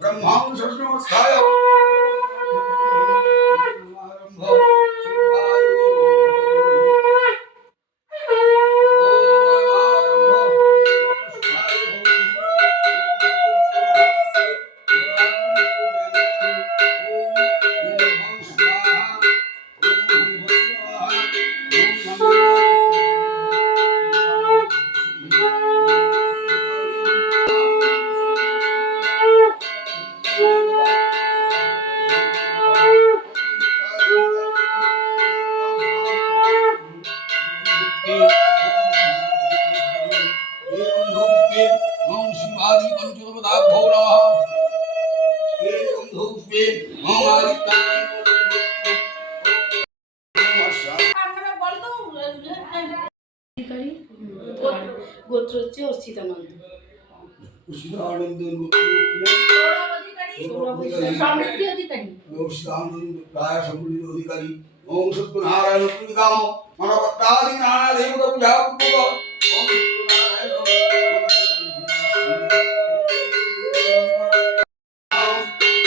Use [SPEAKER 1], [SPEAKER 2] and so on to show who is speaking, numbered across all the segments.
[SPEAKER 1] ব্রহ্মাংসায় ওম পঞ্চদপদাভ্যো নমঃ এরকম ধূপে ওম আদিত্যায়
[SPEAKER 2] অধিকারী গোত্র- হচ্ছে অর্চিতানন্দ।
[SPEAKER 1] উষিদানন্দ
[SPEAKER 2] সমৃদ্ধি অধিকারী
[SPEAKER 1] উষিদানন্দ প্রায় সম্মিলিত অধিকারী। ওম সত্যনারায়ণ প্রতিকাম মনবত্তাদি নানা দেবতা পূজা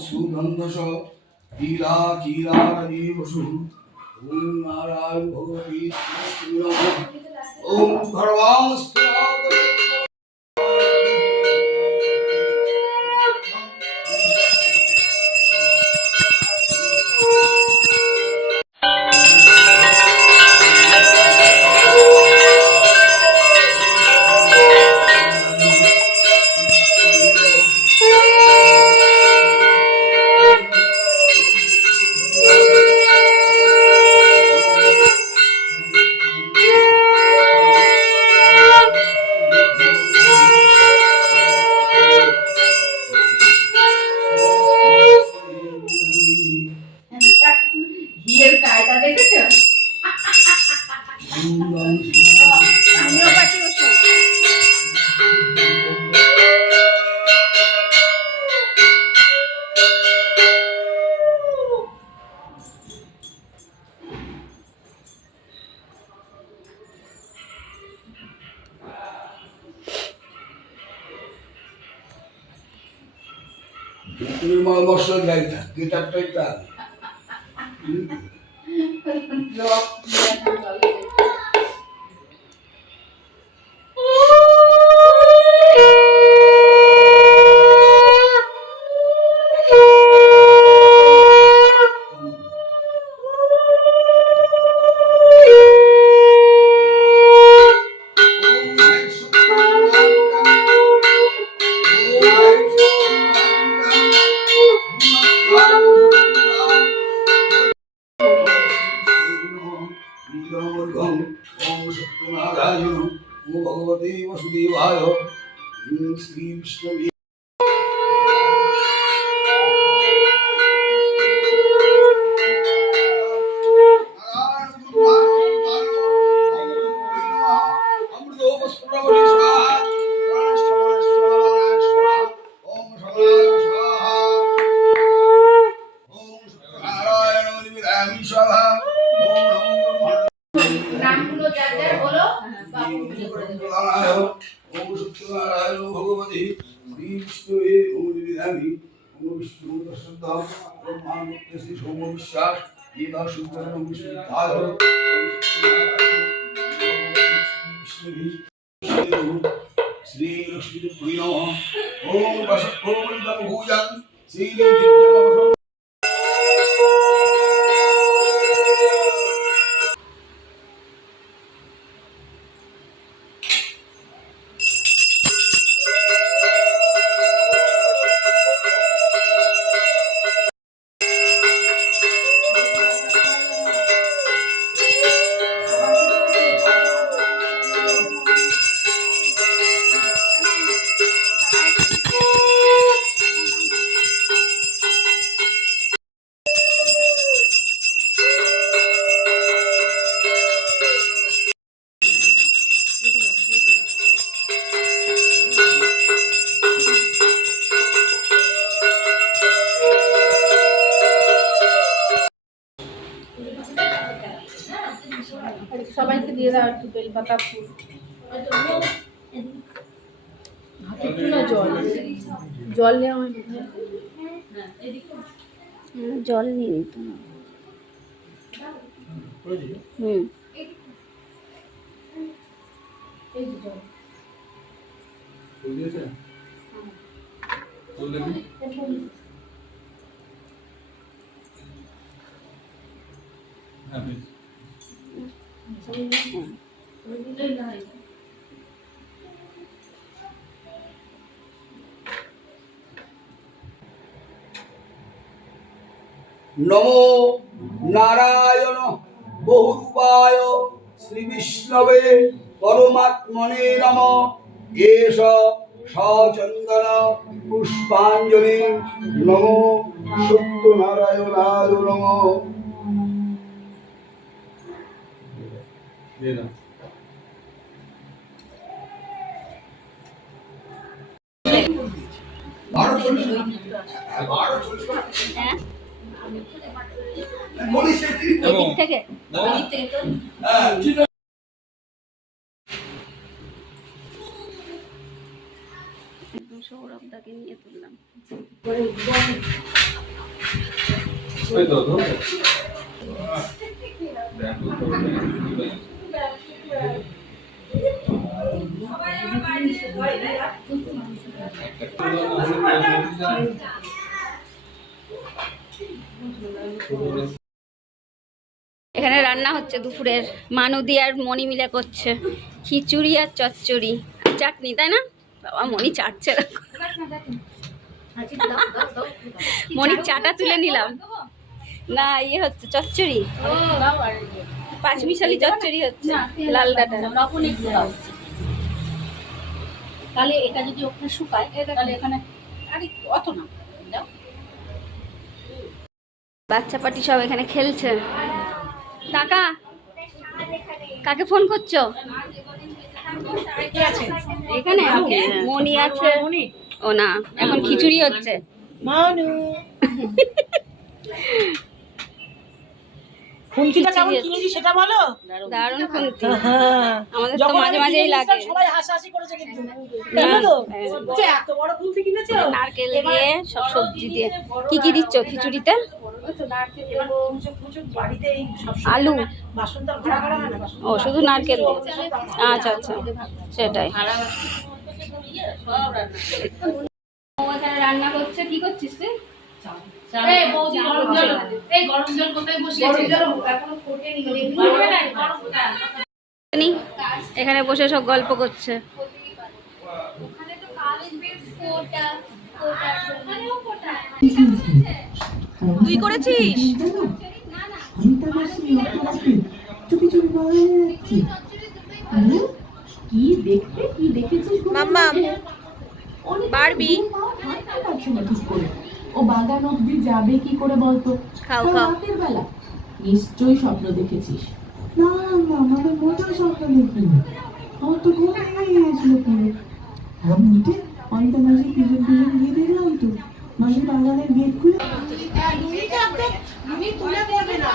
[SPEAKER 1] সুগন্ধস লীলা চীলারীবসু ওম নারায়ণ ভগবতী ওম তুমি মা মশলা যাই না গিটারটাই তার লক দিয়ে এখন জলে নারায়ণ ও ভগবতে বসুদেবায় শ্রী বিষ্ণু ওম সত্যনারায়ণ ভগবতী শ্রী বিষ্ণুয়ে ওম বিধামি ওম বিষ্ণু প্রসন্ন ব্রহ্মান্ডে শ্রী সোম বিশ্বাস গীতা সুন্দরম বিষ্ণুধায় ওম শ্রী লক্ষ্মী ভূয় ওম বসক্রমণিতম ভূয়াং শ্রী বিদ্যা
[SPEAKER 2] সবাইকে দিয়ে দাও একটু বেলপাতা ফুল। হাতে একটু না জল। জল নেওয়া হ্যাঁ, জল নিয়ে নিত না হুম। এই যে জল।
[SPEAKER 1] নমো নারায়ণ বহুরূপায় শ্রী বিষ্ণবে পরমাত্মনে নম এষ সচন্দন পুষ্পাঞ্জলি নমো সত্যনারায়ণায় নম বলিস সেটি এদিক থেকে হ্যাঁ ঠিক আছে সৌরভদাকে নিয়ে তুললাম
[SPEAKER 2] এখানে রান্না হচ্ছে দুপুরের। মানদি আর মণি মিলে করছে খিচুড়ি আর চচ্চড়ি। চাটনি, তাই না? বাবা, মণি চাটছে। মণির চাটা তুলে নিলাম। না ইয়ে হচ্ছে চচ্চড়ি। পাঁচমিশালি চচ্চড়ি হচ্ছে, লাল ডাটা। তাহলে এটা যদি ওখানে শুকায়, তাহলে এখানে আরে অত না। বাচ্চা পাটি সব এখানে খেলছে। কাকা কাকে ফোন করছ? এখানে? মণি আছে। ও না এখন খিচুড়ি হচ্ছে। মানু। কেমন কিনেছি সেটা বলো? দারুণ খুন্তি হ্যাঁ। আমাদের তো মাঝে মাঝেই লাগে। সবাই হাসাহাসি করেছে কিন্তু। জানো তো? হ্যাঁ। এত বড় কিনেছো? নারকেল দিয়ে সব সবজি দিয়ে। কি কি দিচ্ছ খিচুড়িতে? আলু। হয় ও শুধু নারকেল দিয়ে? আচ্ছা আচ্ছা। সেটাই। রান্না করছে। কি করছিস তুই? এই বৌদি গরম জল এই গরম জল কোথায় বসিয়েছে এখনও ফোটেনি গরম নাই গরম কোথায় এখানে বসে সব গল্প করছে তুই করেছিস? মাম্মা বারবি। ঠিক করে
[SPEAKER 3] ও বাগান অব্দি যাবে কি করে
[SPEAKER 2] বলতো। রাতের বেলা। নিশ্চয়ই স্বপ্ন দেখেছিস।
[SPEAKER 3] না মা আমি মোটেও স্বপ্ন দেখিনি। আমার তো ঘুম ভেঙে গিয়েছিল পুরো। আমি উঠে অনিতা মাসি পিছন পিছন গিয়ে দেখলাম তো। মাসি বাগানের গেট খুলে
[SPEAKER 2] তুমি তুলে দেবে না।